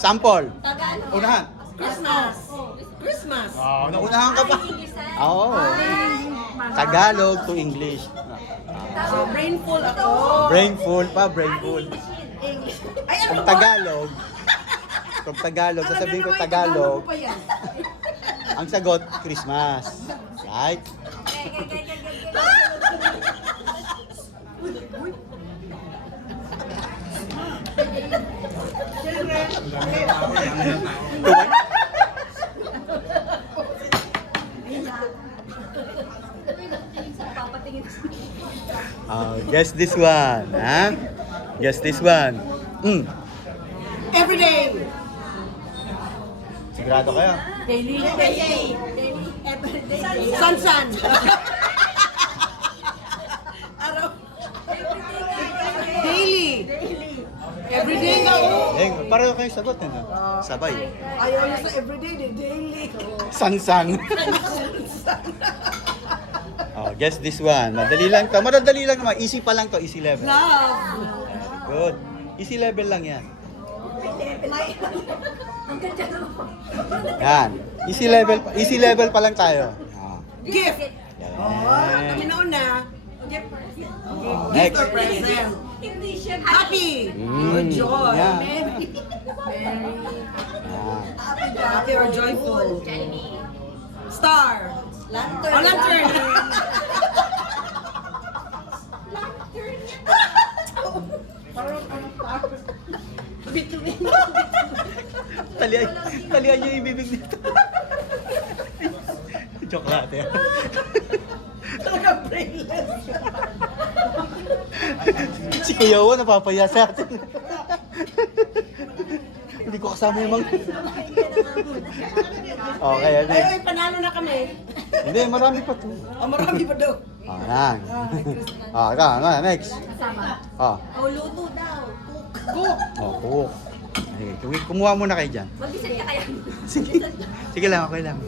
Sample. Tagalog. Unahan. Christmas. Christmas. Oh, naunahan ka pa. Oo. Tagalog to English. Brainful ako. Brainful pa, brainful. Ay, ano Kung ba? Tagalog, kung Tagalog, sasabihin ko Tagalog, pa yan. ang sagot, Christmas. Right? Guess this one, ha? Guess this one. Every day. Sigurado kayo? Daily. San. Araw. Daily. Every day nga. Pareho kayo sagot, ano? Sabay. Ayaw niya sa everyday, daily. San. Guess this one. Madali lang to. Madadali lang naman. Easy pa lang to. Easy level. Love. Good. Easy level lang yan. Yan. Easy level pa lang tayo. Gift. Yan. Kami na una. Next. Gift or present. Happy. Or joy. Yan. Merry. Yan. Happy or joyful. Star. Lantern. Oh, lantern. Talian niyo yung bibig nito. Chocolate. Talaga brainless. Si Kuya Juan napapaya sa atin. Hindi ko kasama yung mga... Okay, next. Ay, panalo na kami. Hindi, marami pa to. Oh, marami pa daw. Yan. Next. Luto daw. Cook. Cook. Kumuha muna kayo dyan. Mag-isip ka kaya. Sige lang, okay lang.